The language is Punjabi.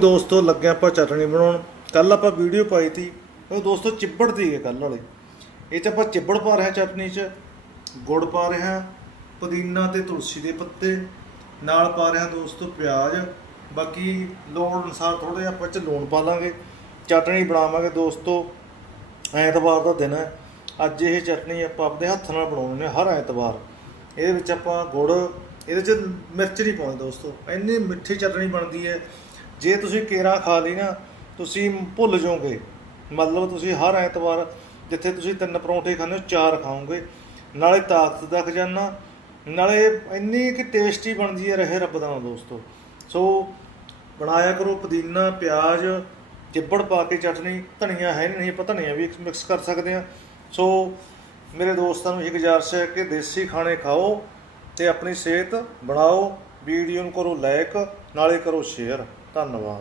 ਦੋਸਤੋ ਲੱਗਿਆ ਆਪਾਂ ਚਟਣੀ ਬਣਾਉਣ। ਕੱਲ ਆਪਾਂ ਵੀਡੀਓ ਪਾਈ ਤੀ। ਉਹ ਦੋਸਤੋ ਚਿੱਬੜ ਦੀ ਹੈ ਕੱਲ ਵਾਲੇ। ਇਹ ਚ ਆਪਾਂ ਚਿੱਬੜ ਪਾ ਰਹੇ ਹਾਂ ਚਟਨੀ ਚ, ਗੁੜ ਪਾ ਰਹੇ ਹਾਂ, ਪੁਦੀਨਾ ਤੇ ਤੁਲਸੀ ਦੇ ਪੱਤੇ, ਨਾਲ ਪਾ ਰਹੇ ਹਾਂ ਦੋਸਤੋ ਪਿਆਜ਼। ਬਾਕੀ ਲੋੜ ਅਨੁਸਾਰ ਥੋੜਾ ਜਿਹਾ ਆਪਾਂ ਚ ਲੂਣ ਪਾ ਲਾਂਗੇ। ਚਟਣੀ ਬਣਾਵਾਂਗੇ ਦੋਸਤੋ, ਐਤਵਾਰ ਦਾ ਦਿਨ ਹੈ। ਅੱਜ ਇਹ ਚਟਨੀ ਆਪਾਂ ਆਪਣੇ ਹੱਥ ਨਾਲ ਬਣਾਉਣੀ ਹੈ ਹਰ ਐਤਵਾਰ। ਇਹਦੇ ਵਿੱਚ ਆਪਾਂ ਗੁੜ, ਇਹਦੇ ਚ ਮਿਰਚ ਨਹੀਂ ਪਾਉਂਦੇ ਦੋਸਤੋ। ਇੰਨੀ ਮਿੱਠੀ ਚਟਣੀ ਬਣਦੀ ਹੈ। ਜੇ ਤੁਸੀਂ ਕੇਰਾ ਖਾ ਲਈ ਨਾ, ਤੁਸੀਂ ਭੁੱਲ ਜਾਓਗੇ। ਮਤਲਬ ਤੁਸੀਂ ਹਰ ਐਤਵਾਰ ਜਿੱਥੇ ਤੁਸੀਂ ਤਿੰਨ ਪਰੌਂਠੇ ਖਾਂਦੇ ਹੋ, ਚਾਰ ਖਾਓਗੇ। ਨਾਲੇ ਤਾਕਤ ਦਾ ਖਜ਼ਾਨਾ, ਨਾਲੇ ਇੰਨੀ ਕਿ ਟੇਸਟੀ ਬਣਦੀ ਹੈ ਰਹੇ ਰੱਬ ਦਾ ਦੋਸਤੋ। ਸੋ ਬਣਾਇਆ ਕਰੋ ਪੁਦੀਨਾ, ਪਿਆਜ਼, ਚਿੱਬੜ ਪਾ ਕੇ ਚਟਨੀ, ਧਨੀਆ ਹੈ ਨਹੀਂ, ਆਪਾਂ ਧਨੀਆ ਵੀ ਮਿਕਸ ਕਰ ਸਕਦੇ ਹਾਂ। ਸੋ ਮੇਰੇ ਦੋਸਤਾਂ ਨੂੰ ਇਹ ਗੁਜ਼ਾਰਿਸ਼ ਹੈ ਕਿ ਦੇਸੀ ਖਾਣੇ ਖਾਓ ਤੇ ਆਪਣੀ ਸਿਹਤ ਬਣਾਓ। ਵੀਡੀਓ ਨੂੰ ਕਰੋ ਲਾਈਕ ਨਾਲੇ ਕਰੋ ਸ਼ੇਅਰ ったのは